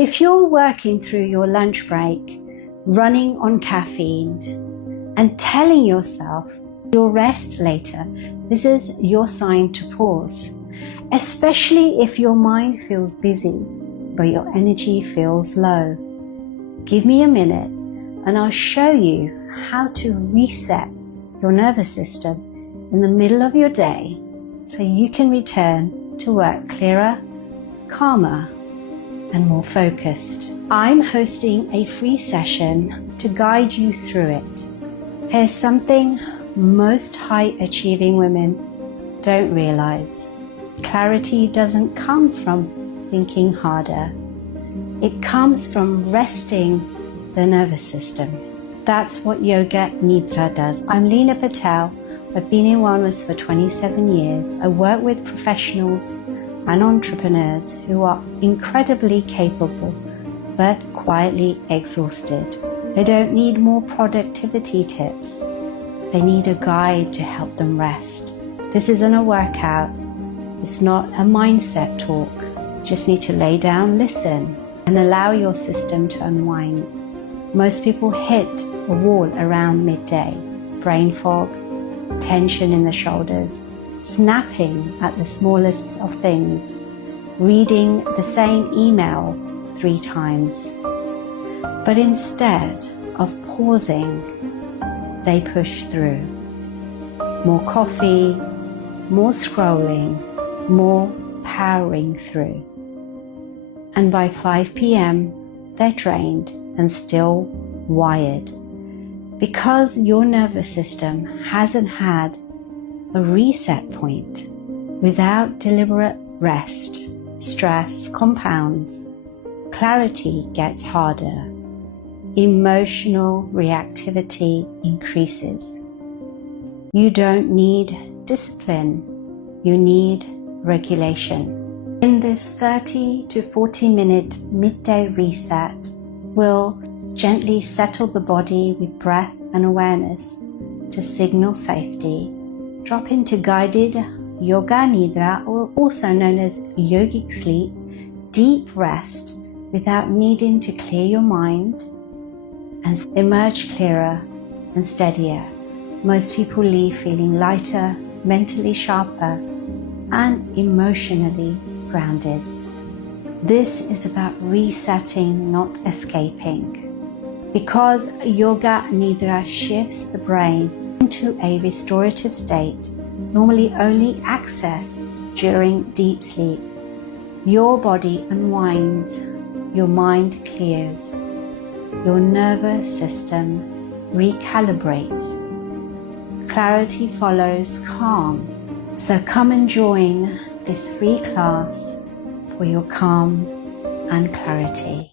If you're working through your lunch break, running on caffeine, and telling yourself you'll rest later, this is your sign to pause. Especially if your mind feels busy, but your energy feels low. Give me a minute and I'll show you how to reset your nervous system in the middle of your day so you can return to work clearer, calmer, and more focused. I'm hosting a free session to guide you through it. Here's something most high-achieving women don't realize. Clarity doesn't come from thinking harder. It comes from resting the nervous system. That's what Yoga Nidra does. I'm Lina Patel. I've been in wellness for 27 years. I work with professionals and entrepreneurs who are incredibly capable but quietly exhausted. They don't need more productivity tips. They need a guide to help them rest. This isn't a workout. It's not a mindset talk. You just need to lay down, listen, and allow your system to unwind. Most people hit a wall around midday. Brain fog, tension in the shoulders, snapping at the smallest of things, reading the same email 3 times. But instead of pausing, they push through. More coffee, more scrolling, more powering through. And by 5 p.m., they're drained and still wired. Because your nervous system hasn't had a reset point. Without deliberate rest, stress compounds. Clarity gets harder. Emotional reactivity increases. You don't need discipline. You need regulation. In this 30 to 40 minute midday reset, we'll gently settle the body with breath and awareness to signal safety. Drop into guided Yoga Nidra, or also known as yogic sleep, deep rest without needing to clear your mind, and emerge clearer and steadier. Most people leave feeling lighter, mentally sharper, and emotionally grounded. This is about resetting, not escaping. Because Yoga Nidra shifts the brain into a restorative state, normally only accessed during deep sleep, your body unwinds, your mind clears, your nervous system recalibrates. Clarity follows calm. So come and join this free class for your calm and clarity.